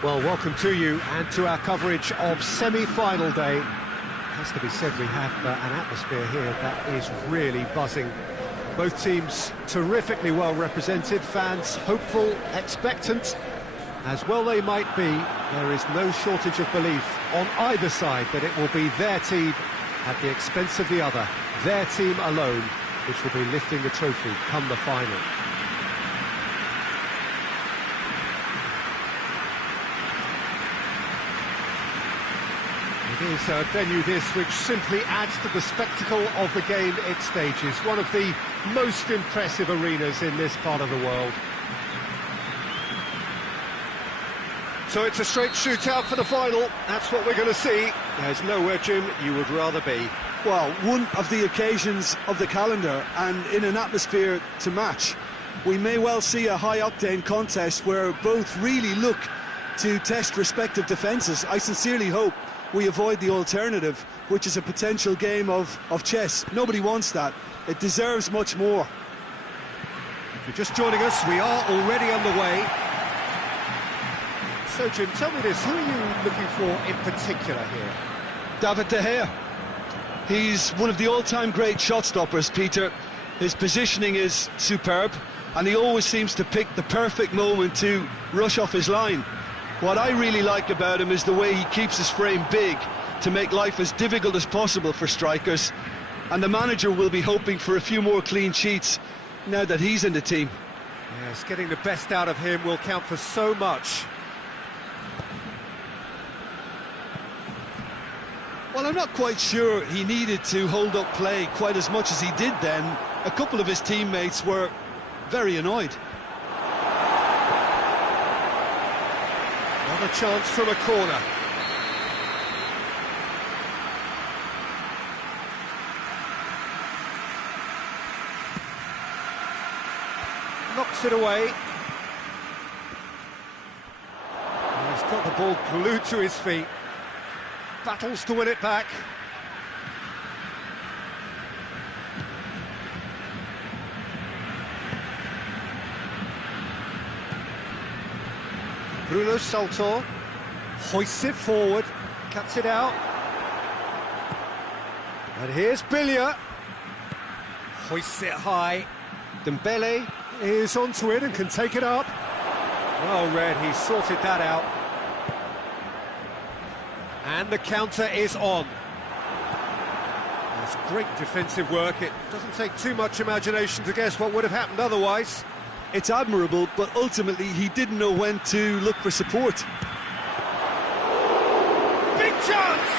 Well, welcome to you and to our coverage of semi-final day. It has to be said, we have an atmosphere here that is really buzzing. Both teams terrifically well represented, fans hopeful, expectant. As well they might be, there is no shortage of belief on either side that it will be their team at the expense of the other, their team alone, which will be lifting the trophy come the final. It is a venue this which simply adds to the spectacle of the game it stages. One of the most impressive arenas in this part of the world. So it's a straight shootout for the final. That's what we're going to see. There's nowhere, Jim, you would rather be. Well, one of the occasions of the calendar and in an atmosphere to match. We may well see a high-octane contest where both really look to test respective defences. I sincerely hope we avoid the alternative, which is a potential game of chess. Nobody wants that. It deserves much more. If you're just joining us, we are already underway. So, Jim, tell me this, who are you looking for in particular here? David De Gea. He's one of the all-time great shot-stoppers, Peter. His positioning is superb, and he always seems to pick the perfect moment to rush off his line. What I really like about him is the way he keeps his frame big to make life as difficult as possible for strikers. And the manager will be hoping for a few more clean sheets now that he's in the team. Yes, getting the best out of him will count for so much. Well, I'm not quite sure he needed to hold up play quite as much as he did then. A couple of his teammates were very annoyed. Another chance from a corner. Knocks it away. He's got the ball glued to his feet. Battles to win it back. Bruno Saltor hoists it forward, cuts it out. And here's Billia. Hoists it high. Dembele is onto it and can take it up. Well read, he sorted that out. And the counter is on. That's great defensive work. It doesn't take too much imagination to guess what would have happened otherwise. It's admirable, but ultimately he didn't know when to look for support. Big chance!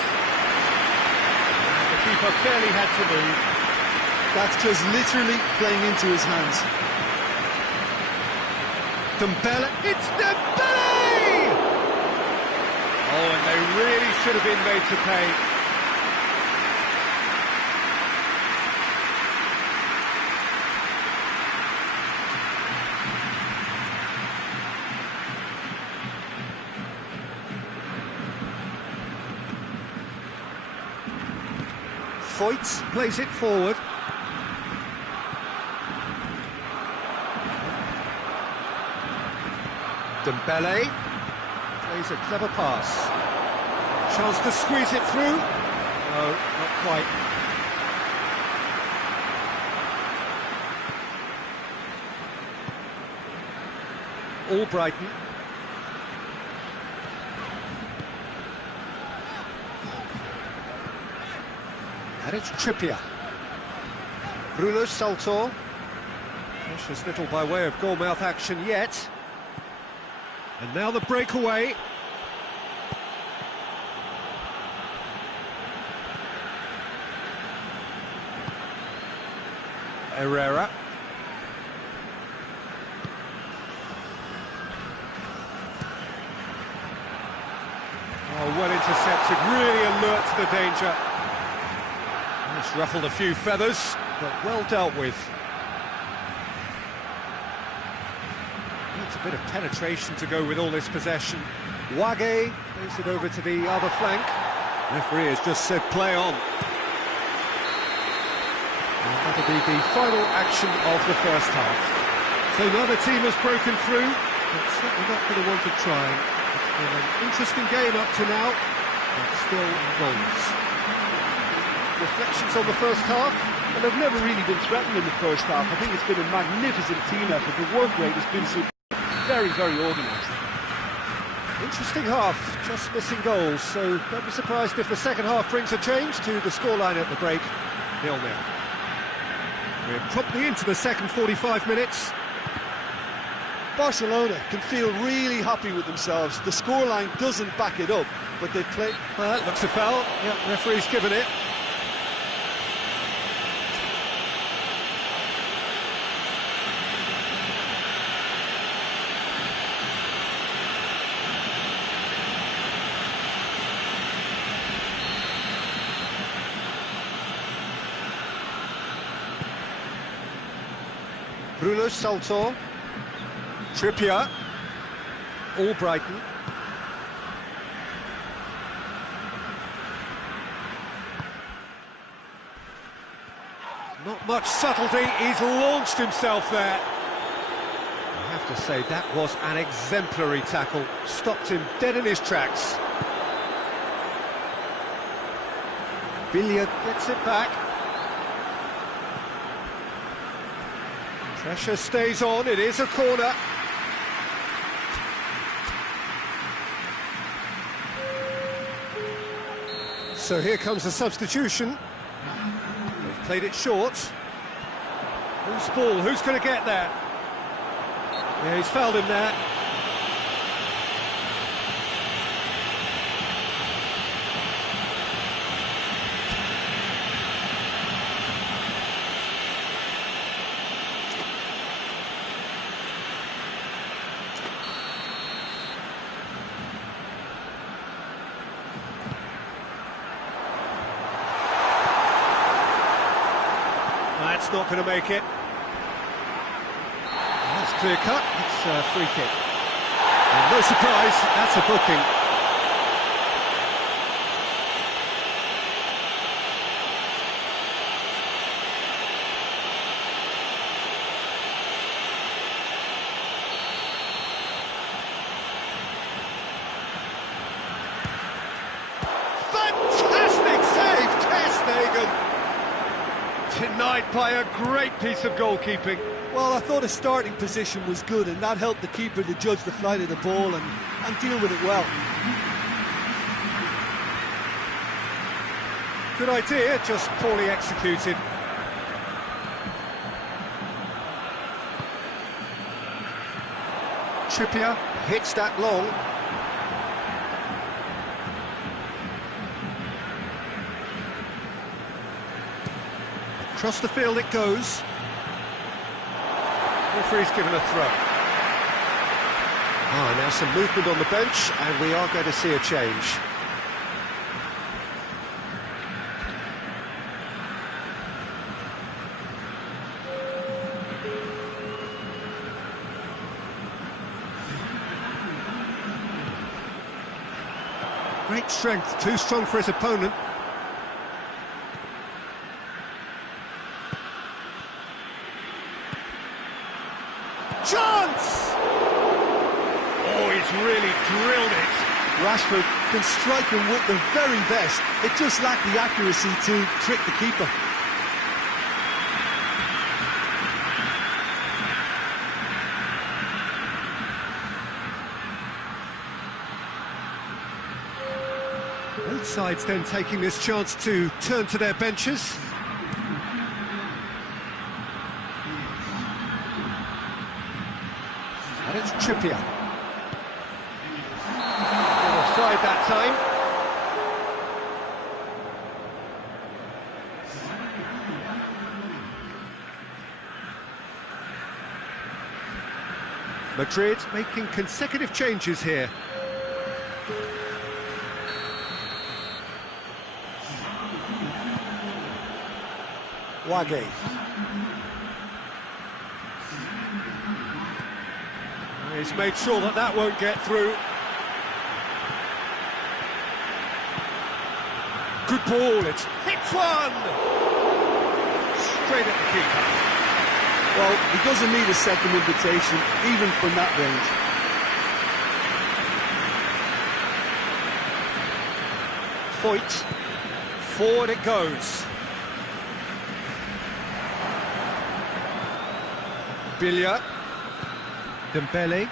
The keeper barely had to move. That's just literally playing into his hands. Dembele, it's Dembele! Oh, and they really should have been made to pay. Foyt plays it forward. Dembele plays a clever pass. Chance to squeeze it through. No, not quite. Albrighton. And it's Trippier. Bruno Saltor. Precious little by way of goal-mouth action yet. And now the breakaway. Herrera. Oh, well intercepted, really alert to the danger. It's ruffled a few feathers, but well dealt with. Needs a bit of penetration to go with all this possession. Wage plays it over to the other flank. Referee has just said play on. And that'll be the final action of the first half. So neither team has broken through, but certainly not for the want of trying. It's Been an interesting game up to now, but still goals. Reflections on the first half? And they've never really been threatened in the first half. I think it's been a magnificent team effort. The work rate has been very, very organised. Interesting half, just missing goals, so don't be surprised if the second half brings a change to the scoreline at the break, 0-0. We're promptly into the second 45 minutes. Barcelona can feel really happy with themselves. The scoreline doesn't back it up, but they've played... Well, that looks a foul. Yeah, referee's given it. Bruno Salto, Trippier, Albrighton. Not much subtlety, he's launched himself there. I have to say, that was an exemplary tackle, stopped him dead in his tracks. Billiard gets it back. Pressure stays on, it is a corner. So here comes the substitution. They've played it short. Who's ball? Who's going to get there? Yeah, he's fouled him there. That's not going to make it. That's clear cut, it's a free kick. And no surprise, that's a booking. Fantastic save, Ter Stegen! Denied by a great piece of goalkeeping. Well, I thought his starting position was good, and that helped the keeper to judge the flight of the ball and deal with it well. Good idea, just poorly executed. Trippier hits that long. Across the field it goes. Referee's given a throw. Now some movement on the bench, and we are going to see a change. Great strength, too strong for his opponent. Chance! Oh, he's really drilled it. Rashford can strike him with the very best. It just lacked the accuracy to trick the keeper. Both sides then taking this chance to turn to their benches. And it's Trippier. Offside that time. Madrid making consecutive changes here. Wage. He's made sure that that won't get through. Good ball, it's hits one! Straight at the keeper. Well, he doesn't need a second invitation, even from that range. Foyt. Forward it goes. Billia. Dembele.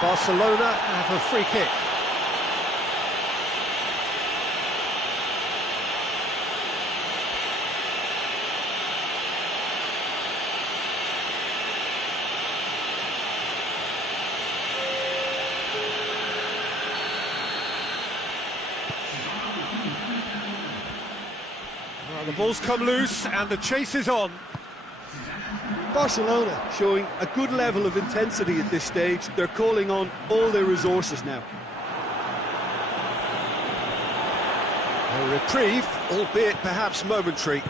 Barcelona have a free kick. Well, the ball's come loose and the chase is on. Barcelona showing a good level of intensity at this stage. They're calling on all their resources now. A reprieve, albeit perhaps momentary.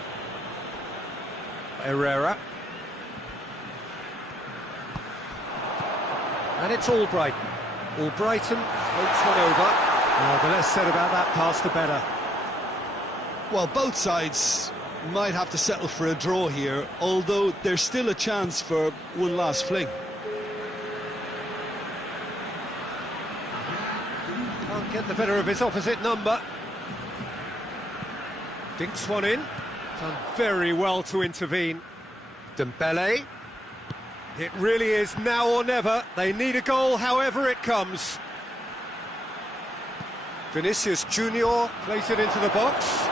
Herrera. And it's Albrighton. Albrighton floats one over. Oh, the less said about that pass, the better. Well, both sides might have to settle for a draw here, although there's still a chance for one last fling. Can't get the better of his opposite number. Dinks one in. Done very well to intervene. Dembele. It really is now or never. They need a goal however it comes. Vinicius Junior plays it into the box.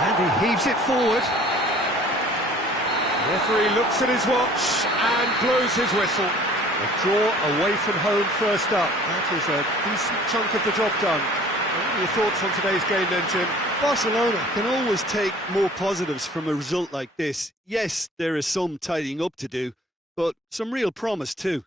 And he heaves it forward. The referee looks at his watch and blows his whistle. A draw away from home first up. That is a decent chunk of the job done. What are your thoughts on today's game then, Jim? Barcelona can always take more positives from a result like this. Yes, there is some tidying up to do, but some real promise too.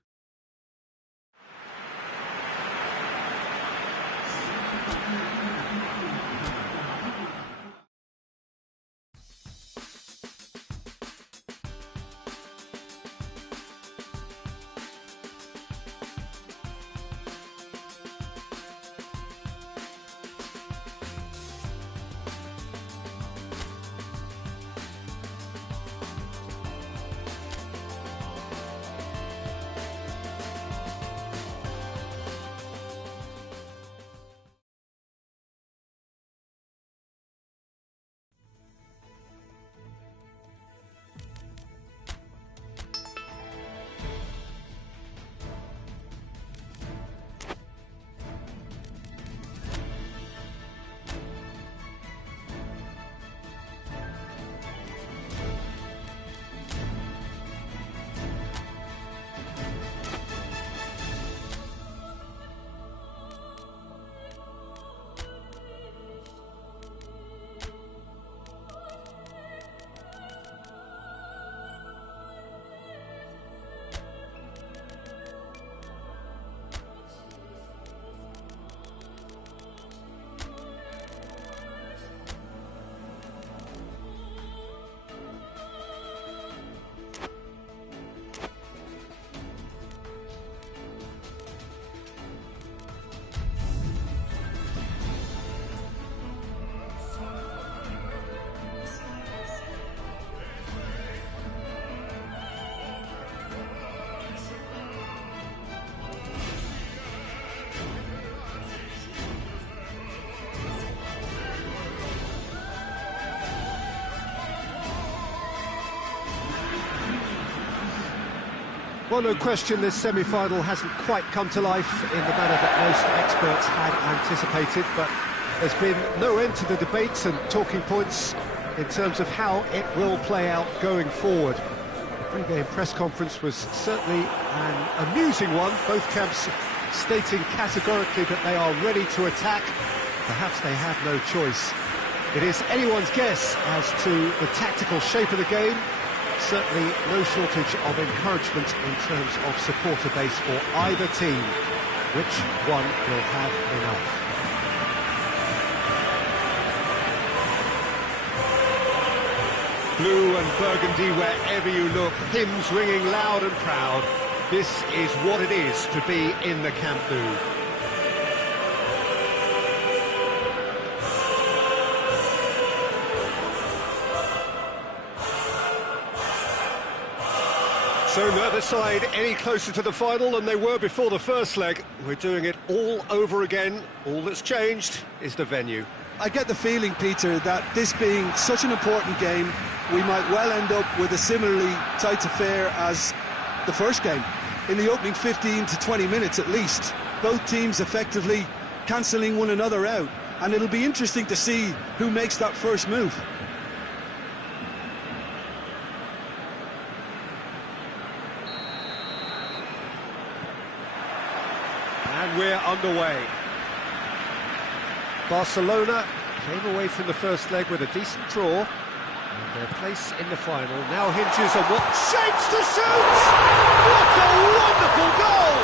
Well, no question this semi-final hasn't quite come to life in the manner that most experts had anticipated, but there's been no end to the debates and talking points in terms of how it will play out going forward. The pre-game press conference was certainly an amusing one, both camps stating categorically that they are ready to attack. Perhaps they have no choice. It is anyone's guess as to the tactical shape of the game. Certainly no shortage of encouragement in terms of supporter base for either team. Which one will have enough? Blue and burgundy wherever you look, hymns ringing loud and proud. This is what it is to be in the Camp Nou. So neither side any closer to the final than they were before the first leg. We're doing it all over again. All that's changed is the venue. I get the feeling, Peter, that this being such an important game, we might well end up with a similarly tight affair as the first game. In the opening 15 to 20 minutes at least, both teams effectively cancelling one another out. And it'll be interesting to see who makes that first move. And we're underway. Barcelona came away from the first leg with a decent draw. And their place in the final now hinges on what shapes to shoot! What a wonderful goal!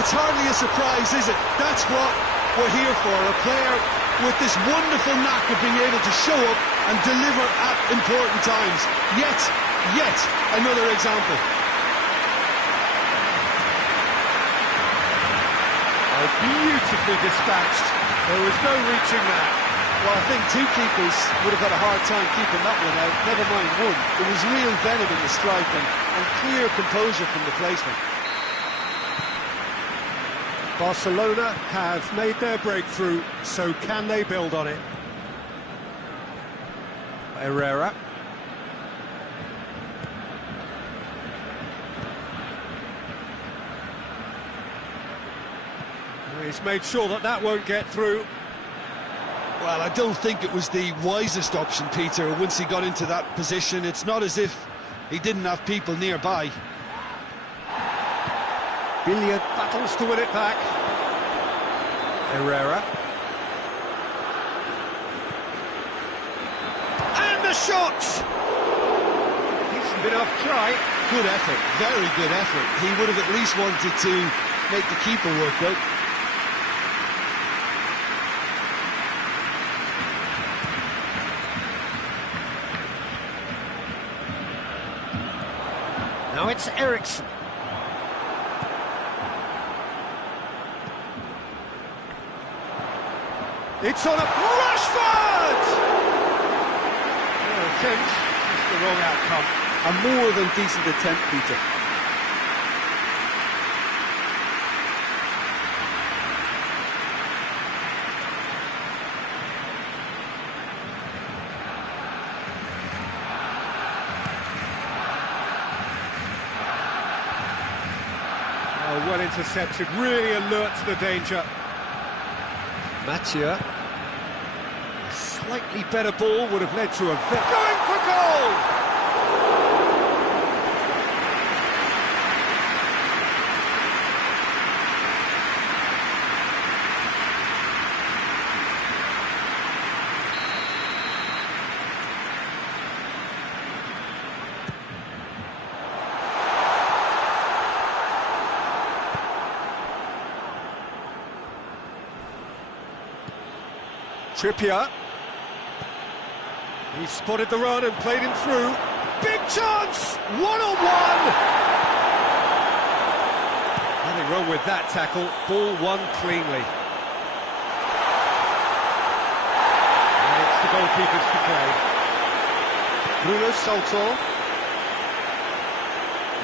It's hardly a surprise, is it? That's what we're here for. A player with this wonderful knack of being able to show up and deliver at important times. Yet another example. Oh, beautifully dispatched. There was no reaching that. Well, I think two keepers would have had a hard time keeping that one out, never mind one. There was real venom in the strike and clear composure from the placement. Barcelona have made their breakthrough, so can they build on it? Herrera. He's made sure that that won't get through. Well, I don't think it was the wisest option, Peter, once he got into that position. It's not as if he didn't have people nearby. Billiard battles to win it back. Herrera. And the shot! Decent enough try. Good effort, very good effort. He would have at least wanted to make the keeper work out. Now it's Eriksson. It's on a Rashford! No attempt, just the wrong outcome. A more than decent attempt, Peter. Oh, well intercepted, really alert to the danger. Mathieu. A slightly better ball would have led to a going for goal! Trippier. He spotted the run and played him through. Big chance! One-on-one! Nothing wrong with that tackle. Ball won cleanly. And it's the goalkeepers to play. Bruno Salto.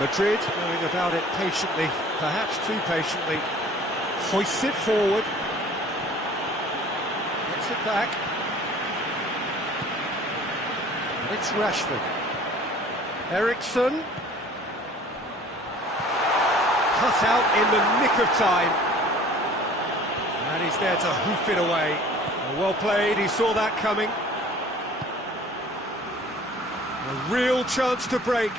Madrid going about it patiently, perhaps too patiently. Hoists it forward. It back. It's Rashford. Eriksson. Cut out in the nick of time. And he's there to hoof it away. Well played, he saw that coming. A real chance to break.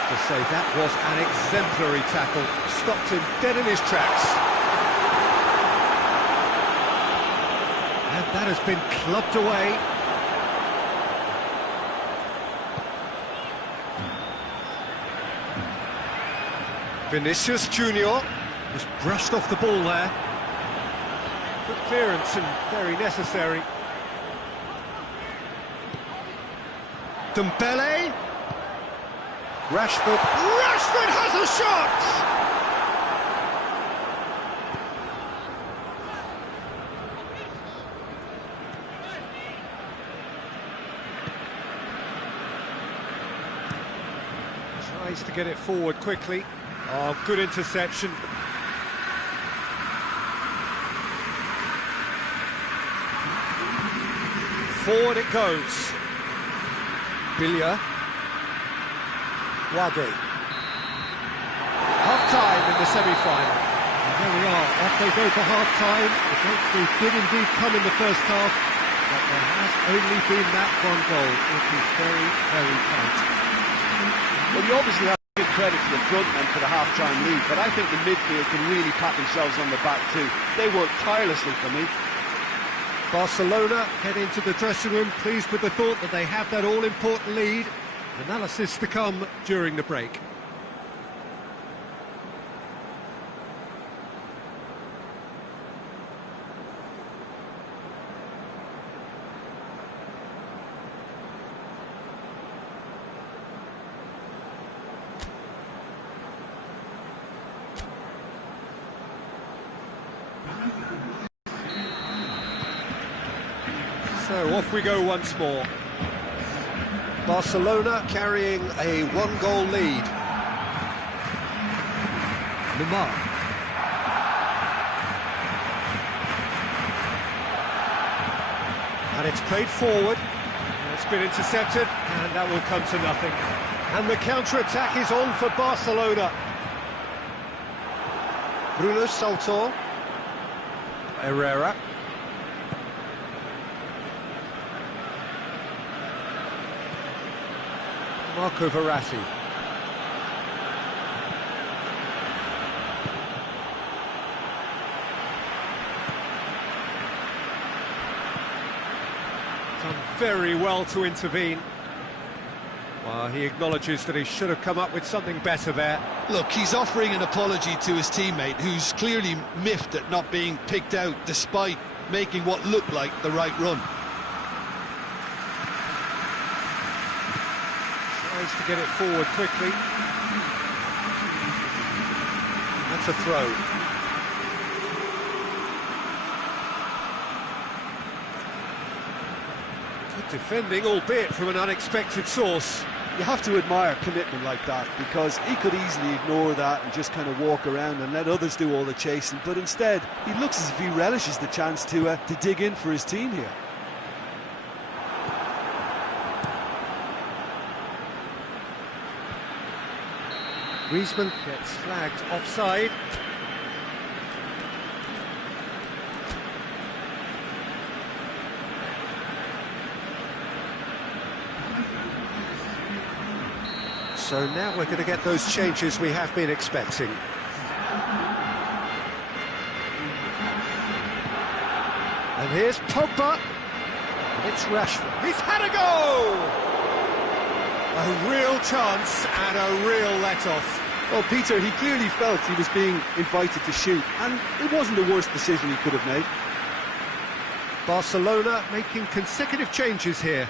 To say that was an exemplary tackle, stopped him dead in his tracks. And that has been clubbed away. Vinicius Junior was brushed off the ball there. Good clearance and very necessary. Dembele. Rashford has a shot! Tries to get it forward quickly. Oh, good interception. Forward it goes. Billia. Wage. Half-time in the semi-final. And there we are, off they go for half-time. The breakthrough did indeed come in the first half, but there has only been that one goal. It is very, very tight. Well, you obviously have to give credit to the front men for the half-time lead, but I think the midfield can really pat themselves on the back too. They worked tirelessly for me. Barcelona head into the dressing room pleased with the thought that they have that all-important lead. Analysis to come during the break. So off we go once more. Barcelona carrying a one-goal lead. Lemar. And it's played forward. It's been intercepted, and that will come to nothing. And the counter-attack is on for Barcelona. Bruno Saltor. Herrera. Marco Verratti. Done very well to intervene. Well, he acknowledges that he should have come up with something better there. Look, he's offering an apology to his teammate, who's clearly miffed at not being picked out despite making what looked like the right run. Tries to get it forward quickly. That's a throw. Good defending, albeit from an unexpected source. You have to admire commitment like that, because he could easily ignore that and just kind of walk around and let others do all the chasing, but instead he looks as if he relishes the chance to dig in for his team here. Griezmann gets flagged offside. So now we're going to get those changes we have been expecting. And here's Pogba. It's Rashford. He's had a goal! A real chance and a real let-off. Well, Peter, he clearly felt he was being invited to shoot, and it wasn't the worst decision he could have made. Barcelona making consecutive changes here.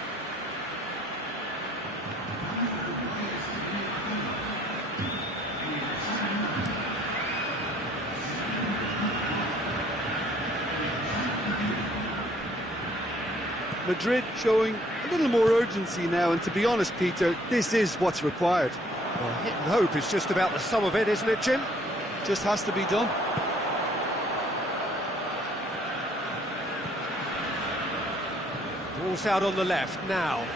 Madrid showing a little more urgency now, and to be honest, Peter, this is what's required. Well, hit and hope is just about the sum of it, isn't it, Jim? Just has to be done. Ball's out on the left now.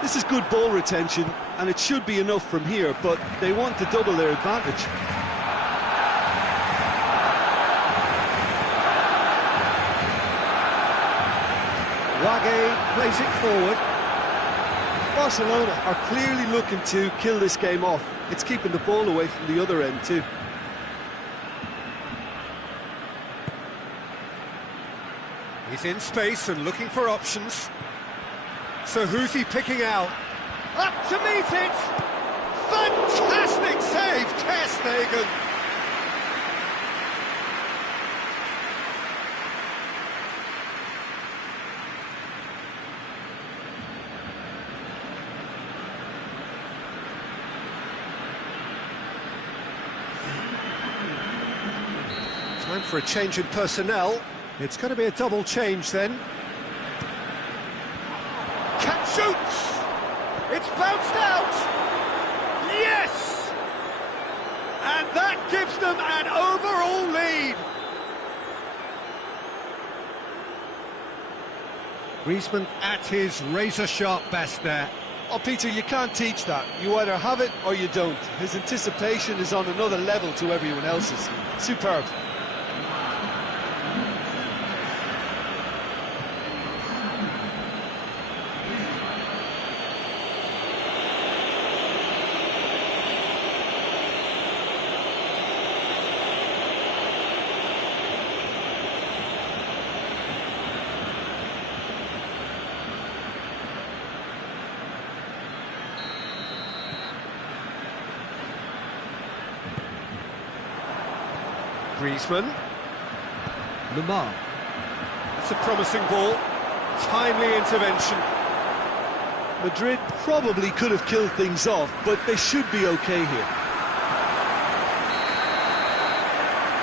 This is good ball retention, and it should be enough from here, but they want to double their advantage. Wage plays it forward. Barcelona are clearly looking to kill this game off. It's keeping the ball away from the other end too. He's in space and looking for options. So who's he picking out? Up to meet it! Fantastic save, Ter Stegen! Time for a change in personnel. It's going to be a double change then. Shoots! It's bounced out! Yes! And that gives them an overall lead. Griezmann at his razor-sharp best there. Oh, Peter, you can't teach that. You either have it or you don't. His anticipation is on another level to everyone else's. Superb. Griezmann. Lamar. That's a promising ball. Timely intervention. Madrid probably could have killed things off, but they should be okay here.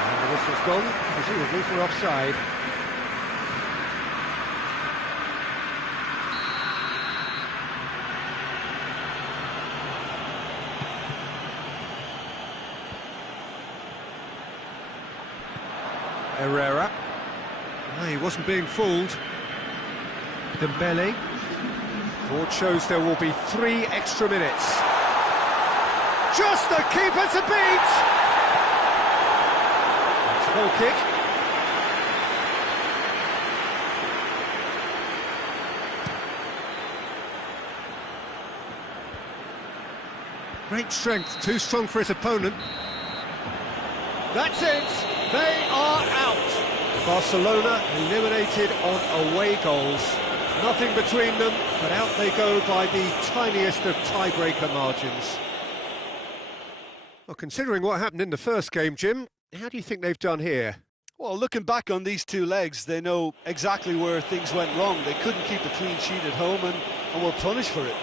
And the whistle's gone, presumably for offside. Herrera. Oh, he wasn't being fooled. Dembele. Board shows there will be 3 extra minutes. Just the keeper to beat! It's a goal kick. Great strength, too strong for his opponent. That's it! They are out! Barcelona eliminated on away goals. Nothing between them, but out they go by the tiniest of tiebreaker margins. Well, considering what happened in the first game, Jim, how do you think they've done here? Well, looking back on these 2 legs, they know exactly where things went wrong. They couldn't keep a clean sheet at home and were punished for it.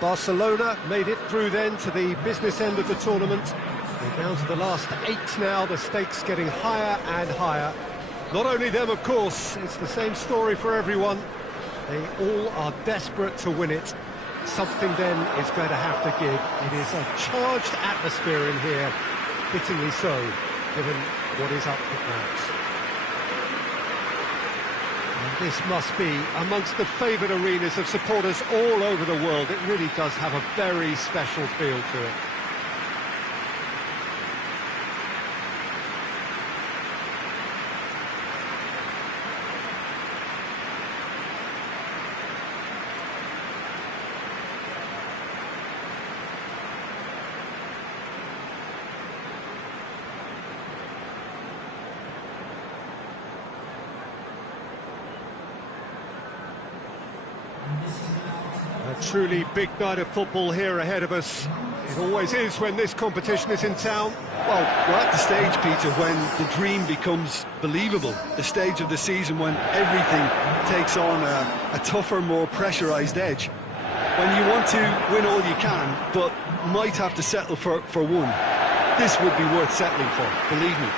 Barcelona made it through then to the business end of the tournament. They're down to the last 8 now, the stakes getting higher and higher. Not only them, of course, it's the same story for everyone. They all are desperate to win it. Something then is going to have to give. It is a charged atmosphere in here, fittingly so, given what is up for grabs. And this must be amongst the favoured arenas of supporters all over the world. It really does have a very special feel to it. A truly big night of football here ahead of us. It always is when this competition is in town. Well, we're at the stage, Peter, when the dream becomes believable. The stage of the season when everything takes on a tougher, more pressurised edge. When you want to win all you can, but might have to settle for one. This would be worth settling for, believe me.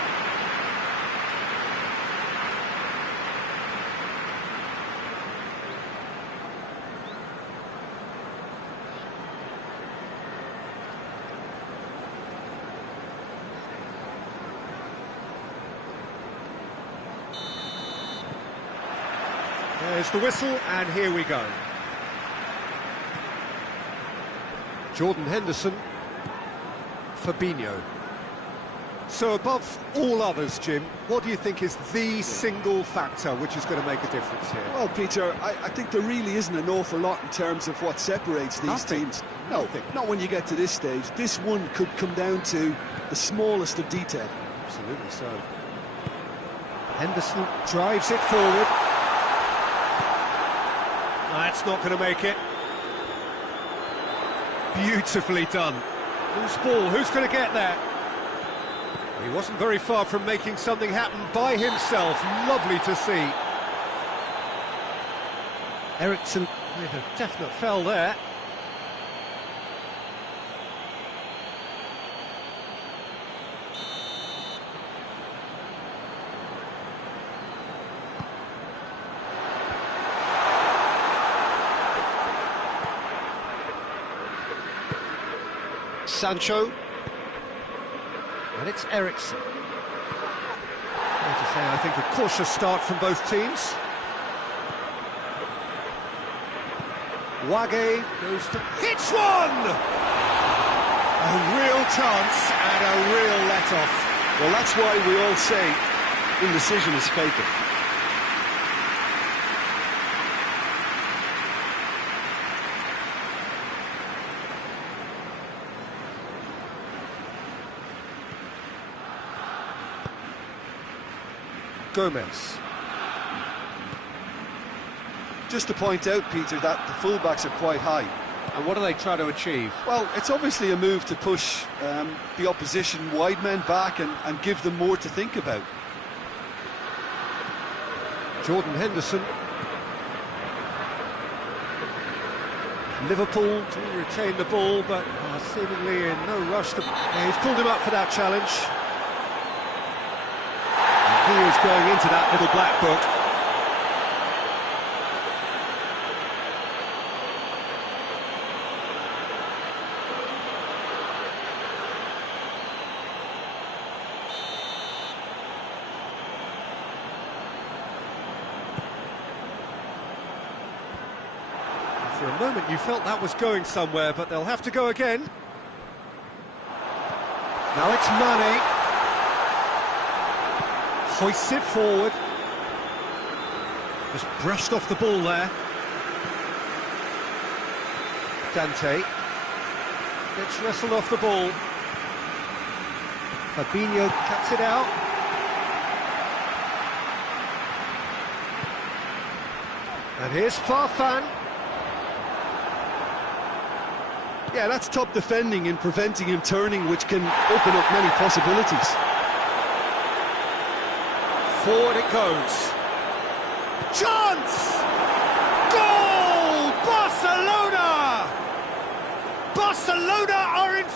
There's the whistle, and here we go. Jordan Henderson, Fabinho. So above all others, Jim, what do you think is the single factor which is going to make a difference here? Well, Peter, I think there really isn't an awful lot in terms of what separates these teams. No, Nothing. Not when you get to this stage. This one could come down to the smallest of detail. Absolutely so. Henderson drives it forward. That's not going to make it. Beautifully done. Who's ball? Who's going to get there? He wasn't very far from making something happen by himself. Lovely to see. Eriksson with a definite foul there. Sancho, and it's Eriksson. Fair to say, I think a cautious start from both teams. Wage goes to... hits one! A real chance and a real let-off. Well, that's why we all say indecision is fatal. Gomez. Just to point out, Peter, that the fullbacks are quite high. And what do they try to achieve? Well, it's obviously a move to push the opposition wide men back and give them more to think about. Jordan Henderson. Liverpool to retain the ball, but seemingly in no rush to... Yeah, he's pulled him up for that challenge. He is going into that little black book. For a moment you felt that was going somewhere, but they'll have to go again. Now it's Mane. Hoists it forward. Just brushed off the ball there. Dante gets wrestled off the ball. Fabinho cuts it out. And here's Farfan. Yeah, that's top defending in preventing him turning, which can open up many possibilities. Forward it goes. Chance! Goal! Barcelona!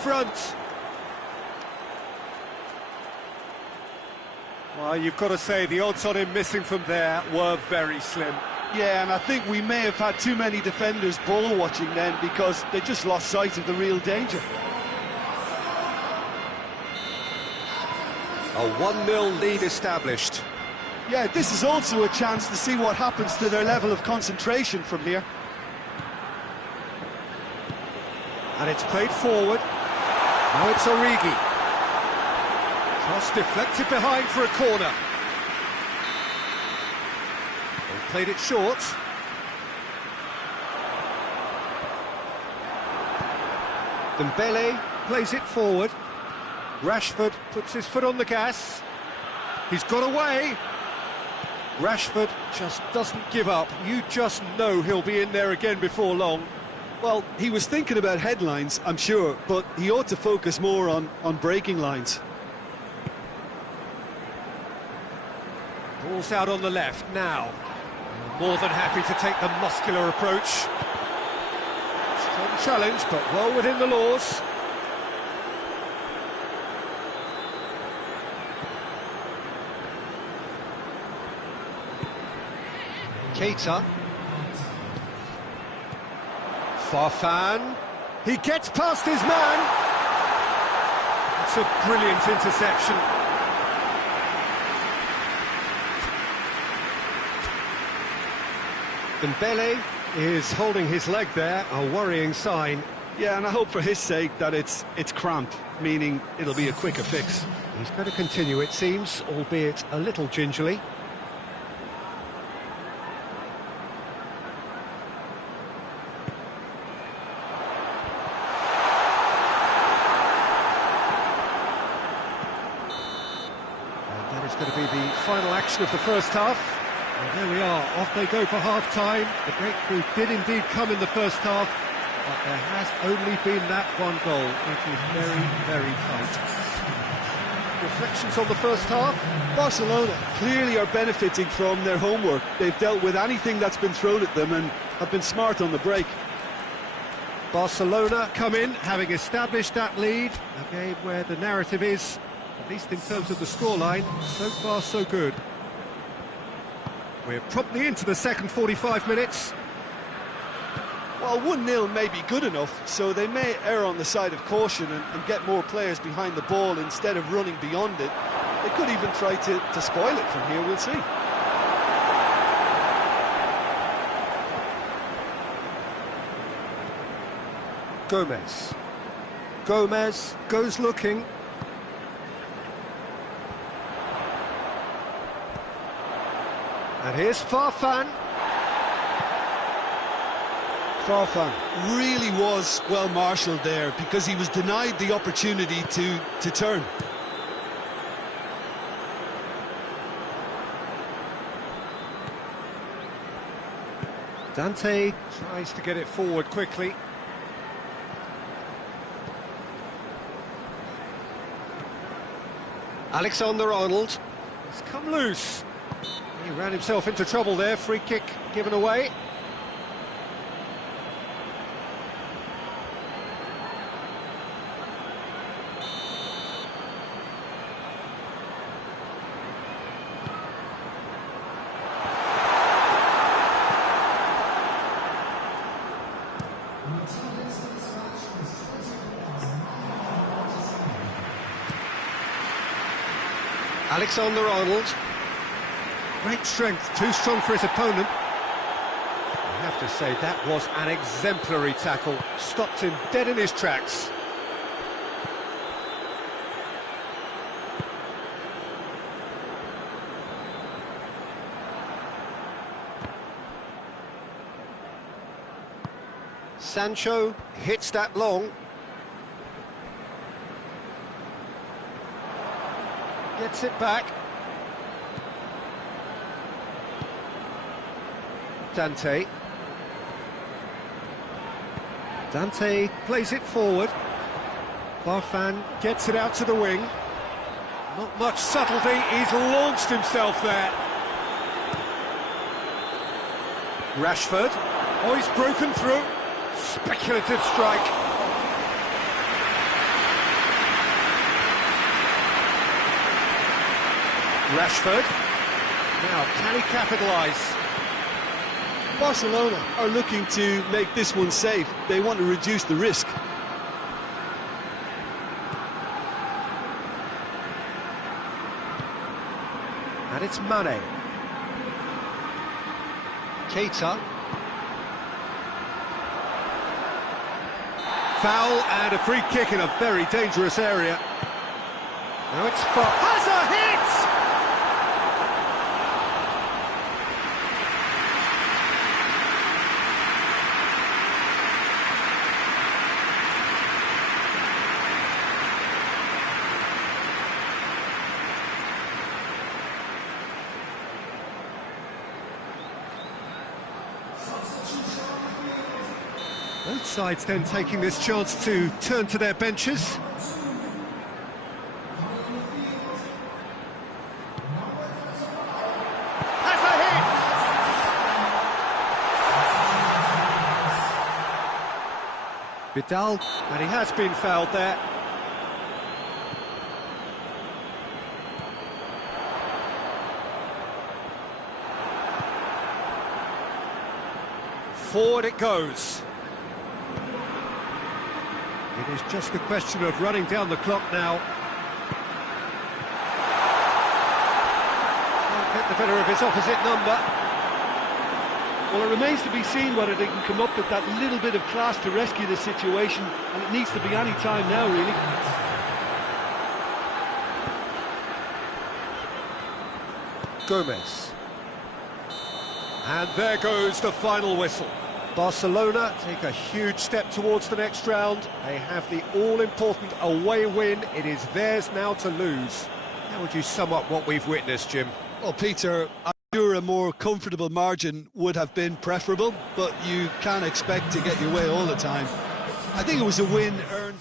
front. Well, you've got to say the odds on him missing from there were very slim. Yeah, and I think we may have had too many defenders ball watching then because they just lost sight of the real danger. A 1-0 lead established. Yeah, this is also a chance to see what happens to their level of concentration from here. And it's played forward. Now it's Origi. Cross deflected behind for a corner. They've played it short. Dembele plays it forward. Rashford puts his foot on the gas. He's got away. Rashford just doesn't give up. You just know he'll be in there again before long. Well, he was thinking about headlines, I'm sure, but he ought to focus more on breaking lines. Ball's out on the left now. More than happy to take the muscular approach. Strong challenge, but well within the laws. Keita. Farfan. He gets past his man. It's a brilliant interception. Dembele is holding his leg there, a worrying sign. Yeah, and I hope for his sake that it's cramp, meaning it'll be a quicker fix. He's going to continue, it seems, albeit a little gingerly. Going to be the final action of the first half. And there we are, off they go for half-time. The breakthrough did indeed come in the first half, but there has only been that one goal. It is very, very tight. Reflections on the first half? Barcelona clearly are benefiting from their homework. They've dealt with anything that's been thrown at them and have been smart on the break. Barcelona come in, having established that lead. A game where the narrative is, at least in terms of the scoreline, so far so good. We're promptly into the second 45 minutes. Well, 1-0 may be good enough, so they may err on the side of caution and get more players behind the ball instead of running beyond it. They could even try to spoil it from here, we'll see. Gomez goes looking. And here's Farfan. Farfan really was well marshalled there because he was denied the opportunity to turn. Dante tries to get it forward quickly. Alexander-Arnold has come loose. He ran himself into trouble there, free kick given away. Alexander-Arnold. Great strength, too strong for his opponent. I have to say, that was an exemplary tackle. Stopped him dead in his tracks. Sancho hits that long. Gets it back. Dante plays it forward. Farfan gets it out to the wing. Not much subtlety, he's launched himself there. Rashford, oh, he's broken through. Speculative strike. Rashford. Now, can he capitalise? Barcelona are looking to make this one safe. They want to reduce the risk. And it's Mane. Keita. Foul and a free kick in a very dangerous area. Now it's has a hit! Both sides then taking this chance to turn to their benches. Has a hit! Vidal, and he has been fouled there. Forward it goes. It is just a question of running down the clock now. Can't get the better of his opposite number. Well, it remains to be seen whether they can come up with that little bit of class to rescue the situation, and it needs to be any time now, really. Gomez. And there goes the final whistle. Barcelona take a huge step towards the next round. They have the all-important away win. It is theirs now to lose. How would you sum up what we've witnessed, Jim? Well, Peter, I'm sure a more comfortable margin would have been preferable, but you can't expect to get your way all the time. I think it was a win earned.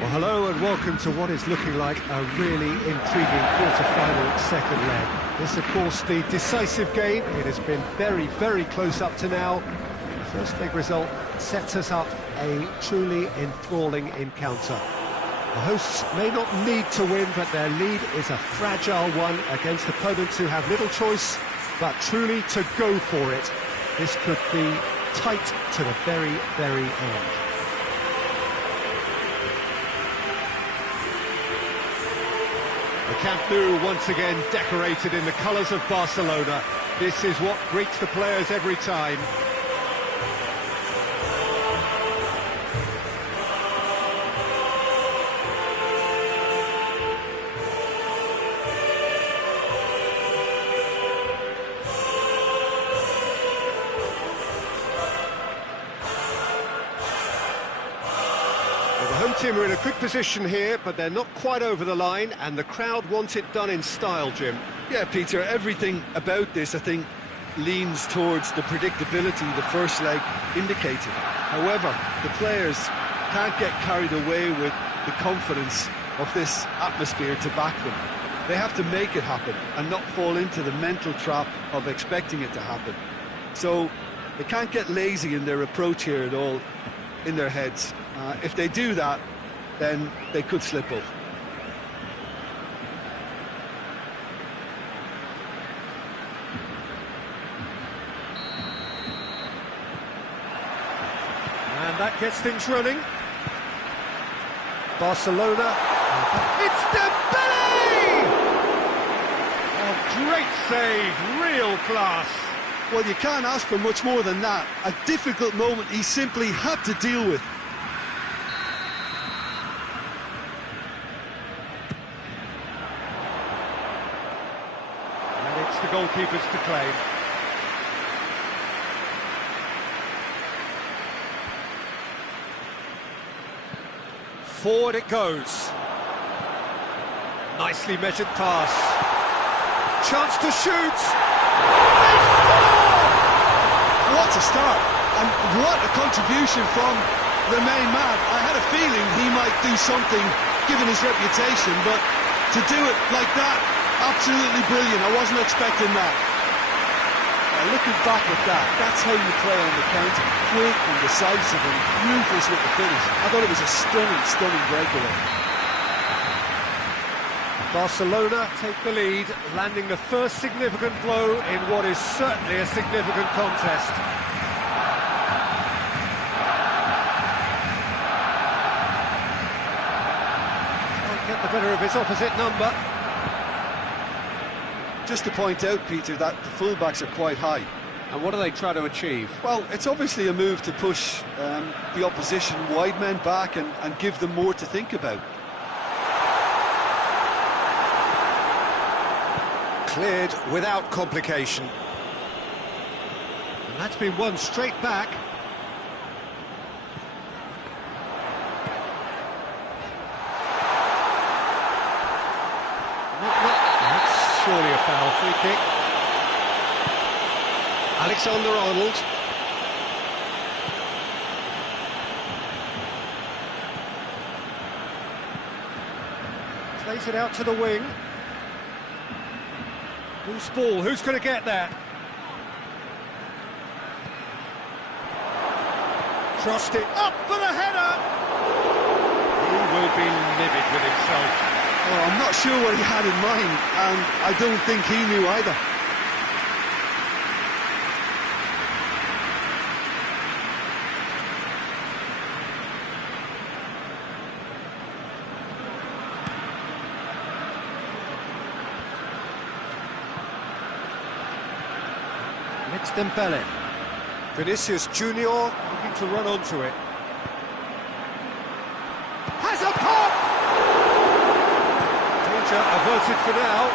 Well, hello and welcome to what is looking like a really intriguing quarter-final second leg. This, of course, the decisive game. It has been very, very close up to now. The first leg result sets us up a truly enthralling encounter. The hosts may not need to win, but their lead is a fragile one against opponents who have little choice, but truly to go for it. This could be tight to the very, very end. The Camp Nou once again decorated in the colours of Barcelona. This is what greets the players every time. The home team are in a good position here, but they're not quite over the line, and the crowd want it done in style, Jim. Yeah, Peter, everything about this, I think, leans towards the predictability the first leg indicated. However, the players can't get carried away with the confidence of this atmosphere to back them. They have to make it happen and not fall into the mental trap of expecting it to happen. So they can't get lazy in their approach here at all, in their heads. If they do that, then they could slip up. And that gets things running. Barcelona. It's Dembele! Oh, great save, real class. Well, you can't ask for much more than that. A difficult moment he simply had to deal with. And it's the goalkeepers to claim. Forward it goes. Nicely measured pass. Chance to shoot. They score! What a start, and what a contribution from the main man. I had a feeling he might do something given his reputation, but to do it like that, absolutely brilliant. I wasn't expecting that. Looking back at that, that's how you play on the counter. Quick and decisive and ruthless with the finish. I thought it was a stunning, stunning breakaway. Barcelona take the lead, landing the first significant blow in what is certainly a significant contest. Can't get the better of his opposite number. Just to point out, Peter, that the fullbacks are quite high. And what do they try to achieve? Well, it's obviously a move to push the opposition wide men back and give them more to think about. Cleared without complication. And that's been won straight back. That's surely a foul. Free kick. Alexander-Arnold. Plays it out to the wing. Loose ball, who's going to get that? Crossed it up for the header! He will be livid with himself. Oh, I'm not sure what he had in mind, and I don't think he knew either. It's Dembele. Vinicius Junior looking to run onto it. Has a pop! Danger averted for now.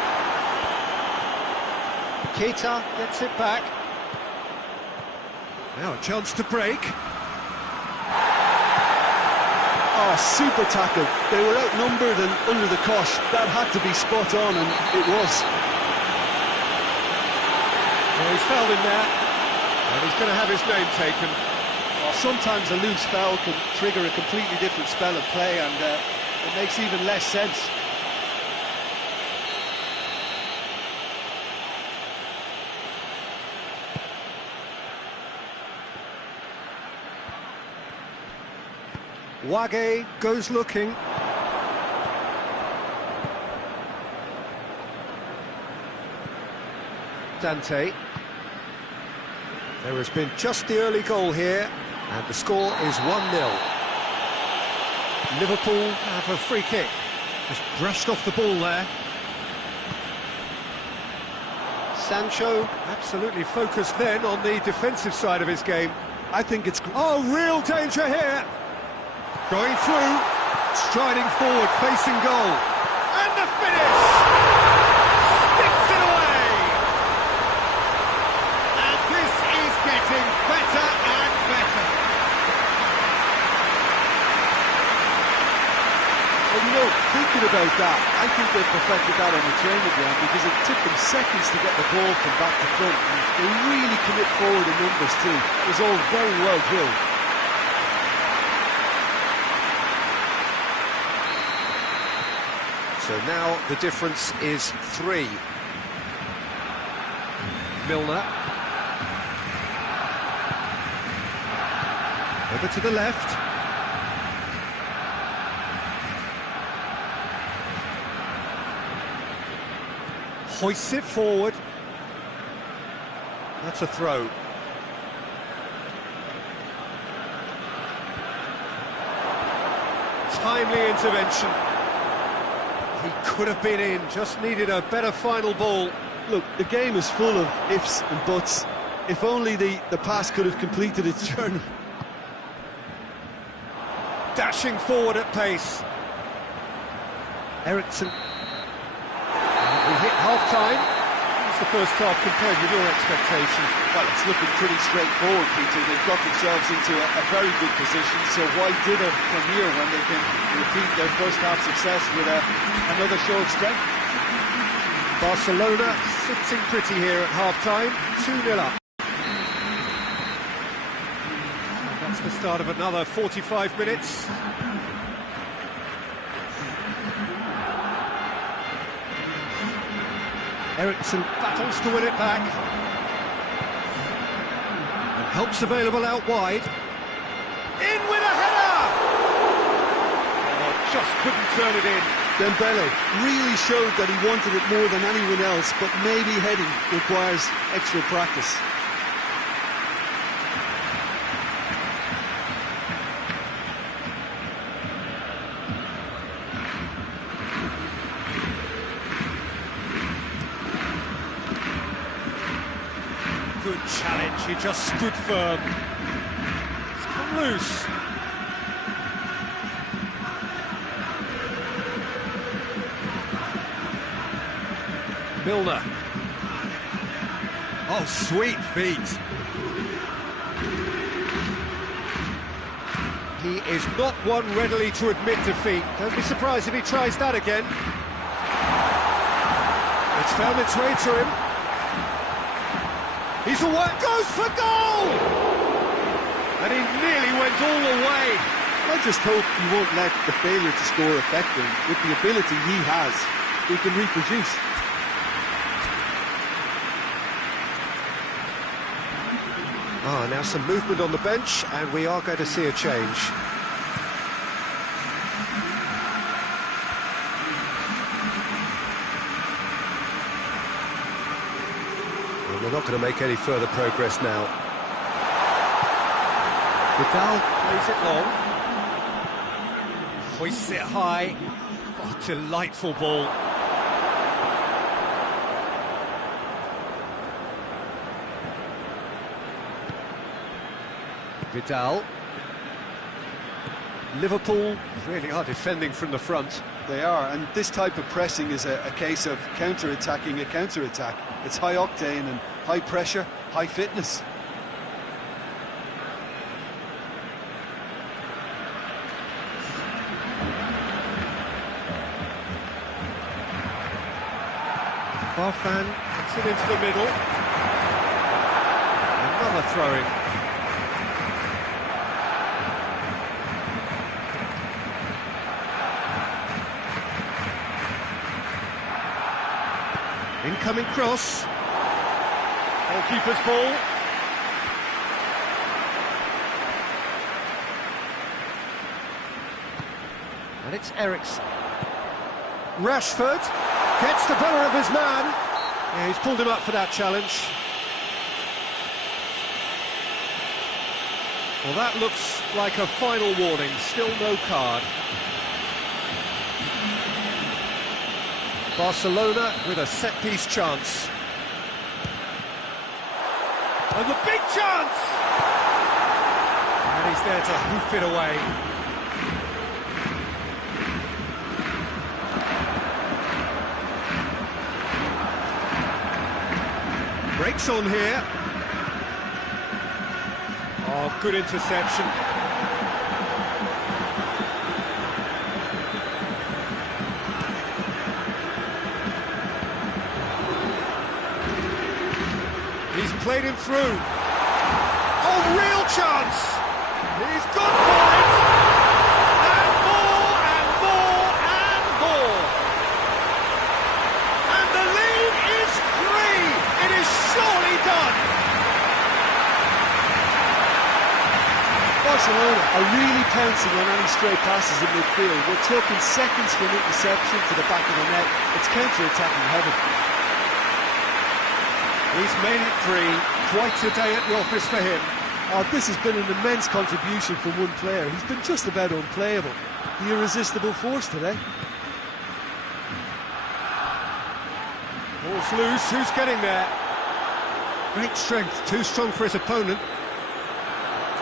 Keita gets it back. Now a chance to break. Oh, super tackle. They were outnumbered and under the cosh. That had to be spot on, and it was. Well, he's fouled in there, and he's going to have his name taken. Well, sometimes a loose foul can trigger a completely different spell of play, and it makes even less sense. Wage goes looking. Dante. There has been just the early goal here, and the score is 1-0. Liverpool have a free kick. Just brushed off the ball there. Sancho absolutely focused then on the defensive side of his game. I think it's... Oh, real danger here! Going through, striding forward, facing goal. And the finish! Sticks it away! And this is getting better and better. Well, you know, thinking about that, I think they perfected that on the training ground because it took them seconds to get the ball from back to front. They really commit forward in numbers too. It was all very well drilled. So now the difference is 3. Milner. Over to the left. Hoists it forward. That's a throw. Timely intervention. He could have been in, just needed a better final ball. Look, the game is full of ifs and buts. If only the pass could have completed its journey. Dashing forward at pace. Eriksson. We hit half-time. What's the first half compared with your expectation? Well, it's looking pretty straightforward, Peter. They've got themselves into a very good position, so why dither from here when they can repeat their first half success with another show of strength? Barcelona sitting pretty here at half-time, 2-0 up. And that's the start of another 45 minutes. Eriksson battles to win it back. And help's available out wide. In with a header! Oh, just couldn't turn it in. Dembele really showed that he wanted it more than anyone else, but maybe heading requires extra practice. Good challenge, he just stood firm. It's come loose. Milner. Oh, sweet feet. He is not one readily to admit defeat. Don't be surprised if he tries that again. It's found its way to him. He's away, goes for goal! And he nearly went all the way. I just hope he won't let the failure to score affect him. With the ability he has, he can reproduce. Ah, now some movement on the bench, and we are going to see a change. Well, we're not going to make any further progress now. Vidal plays it long. Hoists it high. Oh, delightful ball. Vidal. Liverpool really are defending from the front. They are, and this type of pressing is a case of counter-attacking a counter-attack. It's high octane and high pressure, high fitness. Farfan gets it into the middle. Another throw-in. Incoming cross. Goalkeeper's ball. And it's Eriksen. Rashford gets the better of his man. Yeah, he's pulled him up for that challenge. Well, that looks like a final warning, still no card. Barcelona with a set-piece chance. And the big chance! And he's there to hoof it away. Breaks on here. Oh, good interception. He's played him through. Oh, real chance! He's gone for it! And more, and more, and more! And the lead is 3! It is surely done! Barcelona are really pouncing on any stray passes in midfield. We're talking seconds from interception to the back of the net. It's counter-attacking heaven. He's made it 3. Quite a day at the office for him. Oh, this has been an immense contribution from one player. He's been just about unplayable. The irresistible force today. Ball's loose, who's getting there? Great strength, too strong for his opponent.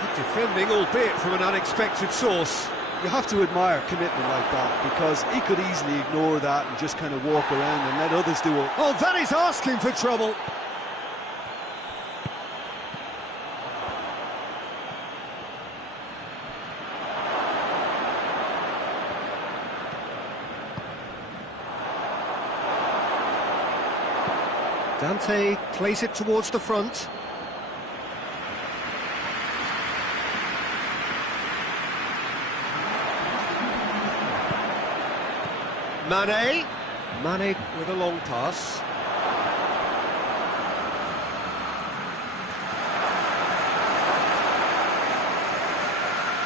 Good defending, albeit from an unexpected source. You have to admire commitment like that, because he could easily ignore that and just kind of walk around and let others do it. Oh, that is asking for trouble. Dante plays it towards the front. Mane with a long pass.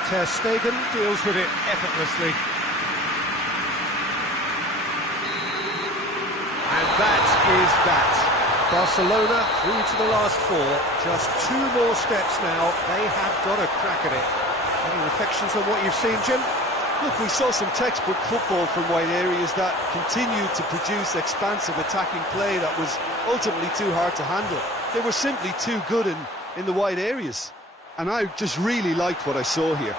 Ter Stegen deals with it effortlessly. And that is that. Barcelona through to the last 4. Just 2 more steps now. They have got a crack at it. Any reflections on what you've seen, Jim? Look, we saw some textbook football from wide areas that continued to produce expansive attacking play that was ultimately too hard to handle. They were simply too good in the wide areas. And I just really liked what I saw here.